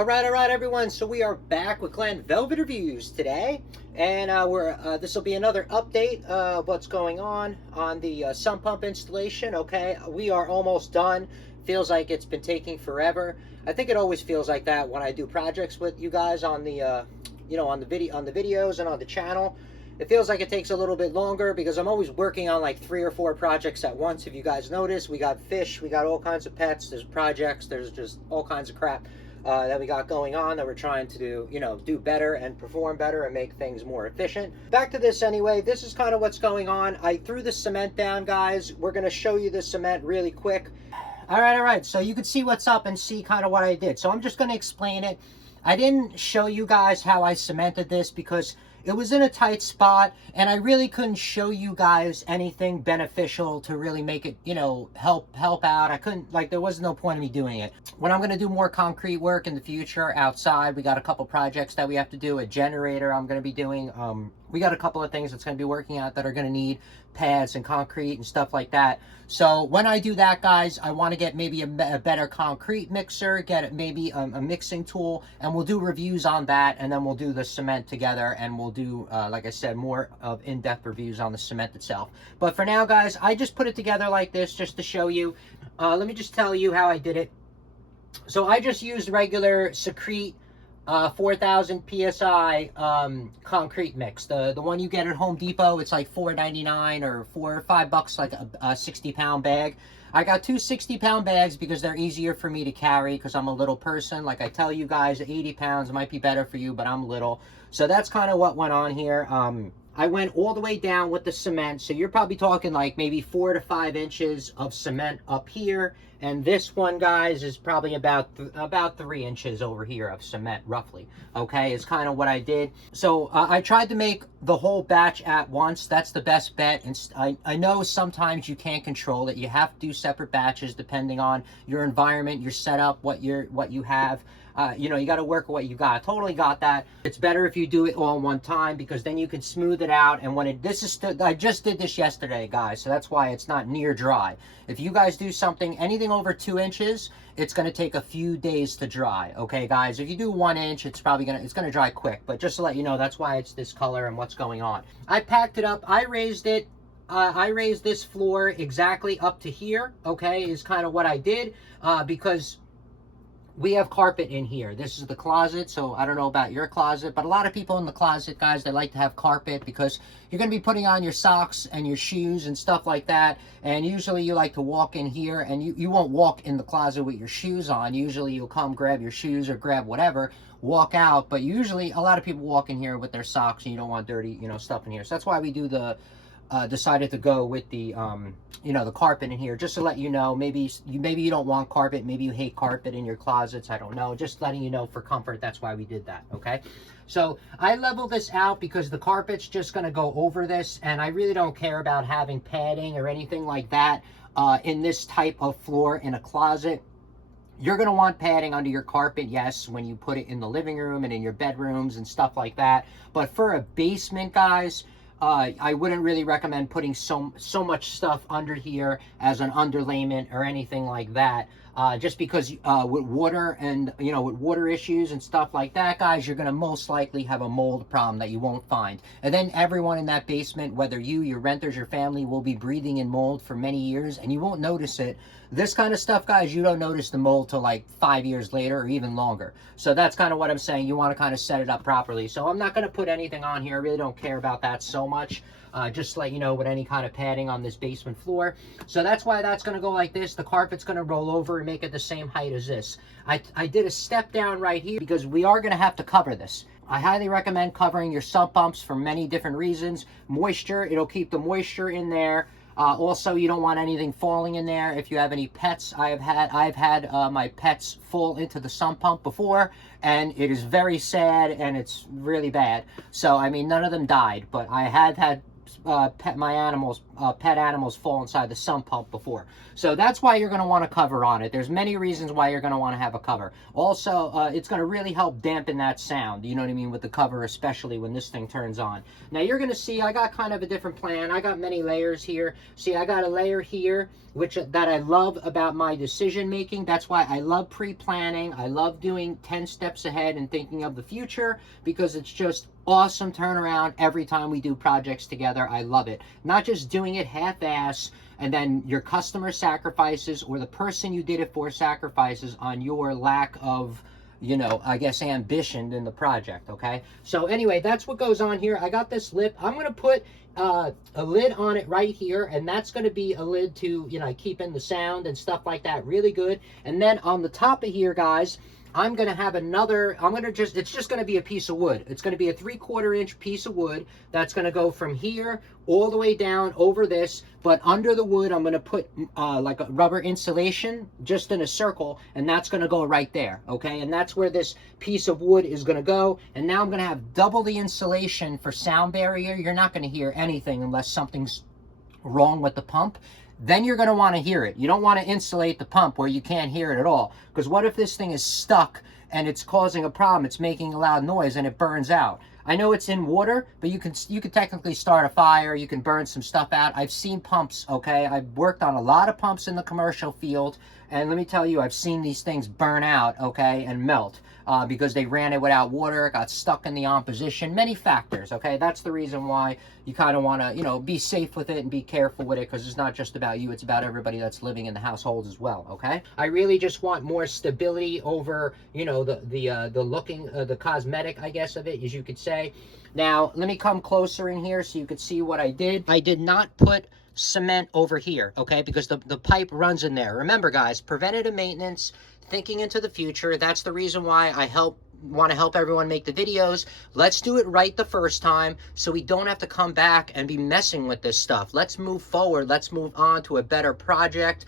All right, everyone. So we are back with Glen Velvet Reviews today, and this will be another update of what's going on the sump pump installation. Okay, we are almost done. Feels like it's been taking forever. I think it always feels like that when I do projects with you guys on the, on the videos and on the channel. It feels like it takes a little bit longer because I'm always working on like 3 or 4 projects at once. If you guys notice, we got fish, we got all kinds of pets, there's projects, there's just all kinds of crap that we got going on that we're trying to do better and perform better and make things more efficient. Back to this anyway. This is kind of what's going on. I threw the cement down, guys. We're going to show you the cement really quick. All right. So you can see what's up and see kind of what I did. So I'm just going to explain it. I didn't show you guys how I cemented this because it was in a tight spot and I really couldn't show you guys anything beneficial to really make it, help out. I couldn't, there was no point in me doing it. When I'm going to do more concrete work in the future outside, we got a couple projects that we have to do. A generator I'm going to be doing. We got a couple of things that's going to be working out that are going to need pads and concrete and stuff like that. So when I do that, guys, I want to get maybe a better concrete mixer, get maybe a mixing tool, and we'll do reviews on that, and then we'll do the cement together, and we'll do, like I said, more of in-depth reviews on the cement itself. But for now, guys, I just put it together like this just to show you. Let me just tell you how I did it. So I just used regular Secrete 4,000 psi concrete mix, the one you get at Home Depot. It's like $4.99 or $4 or $5, like a 60-pound bag. I got 2 60-pound bags because they're easier for me to carry because I'm a little person. Like I tell you guys, 80 pounds might be better for you, but I'm little. So that's kind of what went on here. I went all the way down with the cement, so you're probably talking like maybe 4 to 5 inches of cement up here, and this one, guys, is probably about 3 inches over here of cement, roughly. Okay, it's kind of what I did. So I tried to make the whole batch at once. That's the best bet. And I know sometimes you can't control it. You have to do separate batches depending on your environment, your setup, what you have. You got to work with what you got. Totally got that. It's better if you do it all in one time because then you can smooth it out. And when I just did this yesterday, guys, so that's why it's not near dry. If you guys do something, anything over 2 inches, it's going to take a few days to dry. Okay, guys, if you do 1 inch, it's going to dry quick. But just to let you know, that's why it's this color and what's going on. I packed it up. I raised it. I raised this floor exactly up to here. Okay, is kind of what I did because we have carpet in here. This is the closet, so I don't know about your closet, but a lot of people in the closet, guys, they like to have carpet because you're going to be putting on your socks and your shoes and stuff like that, and usually you like to walk in here, and you won't walk in the closet with your shoes on. Usually you'll come grab your shoes or grab whatever, walk out, but usually a lot of people walk in here with their socks, and you don't want dirty, stuff in here. So that's why we do decided to go with the the carpet in here, just to let you know. Maybe you don't want carpet, maybe you hate carpet in your closets, I don't know, just letting you know for comfort. That's why we did that. Okay, so I leveled this out because the carpet's just going to go over this, and I really don't care about having padding or anything like that in this type of floor in a closet. You're going to want padding under your carpet, yes, when you put it in the living room and in your bedrooms and stuff like that. But for a basement, guys, I wouldn't really recommend putting so much stuff under here as an underlayment or anything like that. Just because with water and, with water issues and stuff like that, guys, you're going to most likely have a mold problem that you won't find. And then everyone in that basement, whether you, your renters, your family, will be breathing in mold for many years, and you won't notice it. This kind of stuff, guys, you don't notice the mold till like 5 years later or even longer. So that's kind of what I'm saying. You want to kind of set it up properly. So I'm not going to put anything on here. I really don't care about that so much. Just to let you know, with any kind of padding on this basement floor. So that's why that's going to go like this. The carpet's going to roll over and make it the same height as this. I did a step down right here because we are going to have to cover this. I highly recommend covering your sump pumps for many different reasons. Moisture, it'll keep the moisture in there. Also, you don't want anything falling in there. If you have any pets, I've had my pets fall into the sump pump before, and it is very sad and it's really bad. So I mean, none of them died, but I have had pet animals fall inside the sump pump before. So that's why you're going to want a cover on it. There's many reasons why you're going to want to have a cover. Also, it's going to really help dampen that sound, you know what I mean, with the cover, especially when this thing turns on. Now you're going to see I got kind of a different plan. I got many layers here. See, I got a layer here, which that I love about my decision making. That's why I love pre-planning. I love doing 10 steps ahead and thinking of the future, because it's just awesome turnaround every time we do projects together. I love it. Not just doing it half-ass and then your customer sacrifices, or the person you did it for sacrifices on your lack of, you know, I guess ambition in the project. Okay, so anyway, that's what goes on here. I got this lip. I'm going to put a lid on it right here, and that's going to be a lid to, you know, keep in the sound and stuff like that really good. And then on the top of here, guys, I'm going to have another, it's just going to be a piece of wood. It's going to be a 3/4 inch piece of wood that's going to go from here all the way down over this, but under the wood, I'm going to put like a rubber insulation just in a circle, and that's going to go right there, okay? And that's where this piece of wood is going to go. And now I'm going to have double the insulation for sound barrier. You're not going to hear anything unless something's wrong with the pump. Then you're going to want to hear it. You don't want to insulate the pump where you can't hear it at all. Because what if this thing is stuck and it's causing a problem? It's making a loud noise and it burns out. I know it's in water, but you can technically start a fire. You can burn some stuff out. I've seen pumps, okay? I've worked on a lot of pumps in the commercial field. And let me tell you, I've seen these things burn out, okay, and melt. Because they ran it without water, it got stuck in the on position, many factors, okay? That's the reason why you kind of want to, you know, be safe with it and be careful with it, because it's not just about you, it's about everybody that's living in the household as well, okay? I really just want more stability over, you know, the cosmetic, I guess, of it, as you could say. Now, let me come closer in here so you could see what I did. I did not put cement over here, okay, because the pipe runs in there. Remember, guys, preventative maintenance, thinking into the future. That's the reason why I want to help everyone make the videos. Let's do it right the first time so we don't have to come back and be messing with this stuff. Let's move forward. Let's move on to a better project,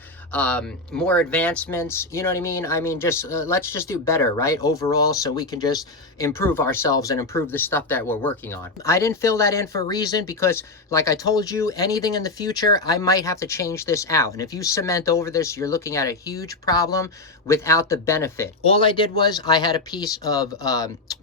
more advancements, you know what I mean? I mean, just let's just do better, right, overall, so we can just improve ourselves and improve the stuff that we're working on. I didn't fill that in for a reason, because like I told you, anything in the future, I might have to change this out. And if you cement over this, you're looking at a huge problem without the benefit. All I did was I had a piece of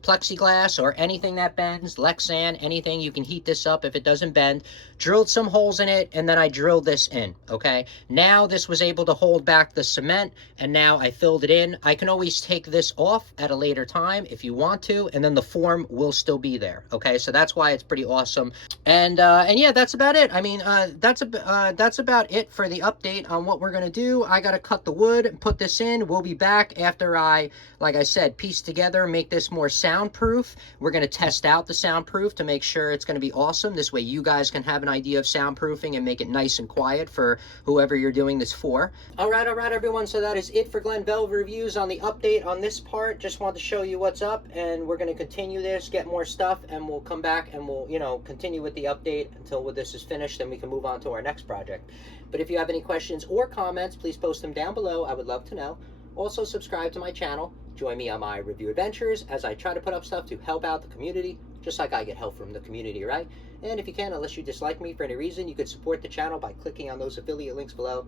plexiglass or anything that bends, Lexan, anything. You can heat this up if it doesn't bend. Drilled some holes in it, and then I drilled this in, okay? Now this was able to hold back the cement, and now I filled it in. I can always take this off at a later time if you want to, and then the form will still be there, okay? So that's why it's pretty awesome. And yeah, that's about it. I mean, that's about it for the update on what we're gonna do. I gotta cut the wood and put this in. We'll be back after I, like I said, piece together, make this more soundproof. We're gonna test out the soundproof to make sure it's gonna be awesome. This way you guys can have an idea of soundproofing and make it nice and quiet for whoever you're doing this for. All right, everyone. So that is it for Glen Velvet Reviews on the update on this part. Just wanted to show you what's up, and we're going to continue this, get more stuff, and we'll come back and we'll, you know, continue with the update until this is finished, and we can move on to our next project. But if you have any questions or comments, please post them down below. I would love to know. Also, subscribe to my channel. Join me on my review adventures as I try to put up stuff to help out the community, just like I get help from the community, right? And if you can, unless you dislike me for any reason, you could support the channel by clicking on those affiliate links below.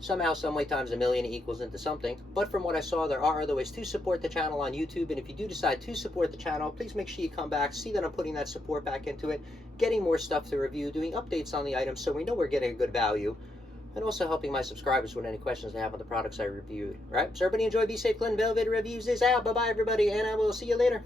Somehow, someway, times a million equals into something. But from what I saw, there are other ways to support the channel on YouTube. And if you do decide to support the channel, please make sure you come back, see that I'm putting that support back into it, getting more stuff to review, doing updates on the items so we know we're getting a good value, and also helping my subscribers with any questions they have on the products I reviewed. All right, so everybody enjoy, be safe. Glen Velvet Reviews is out. Bye-bye, everybody, and I will see you later.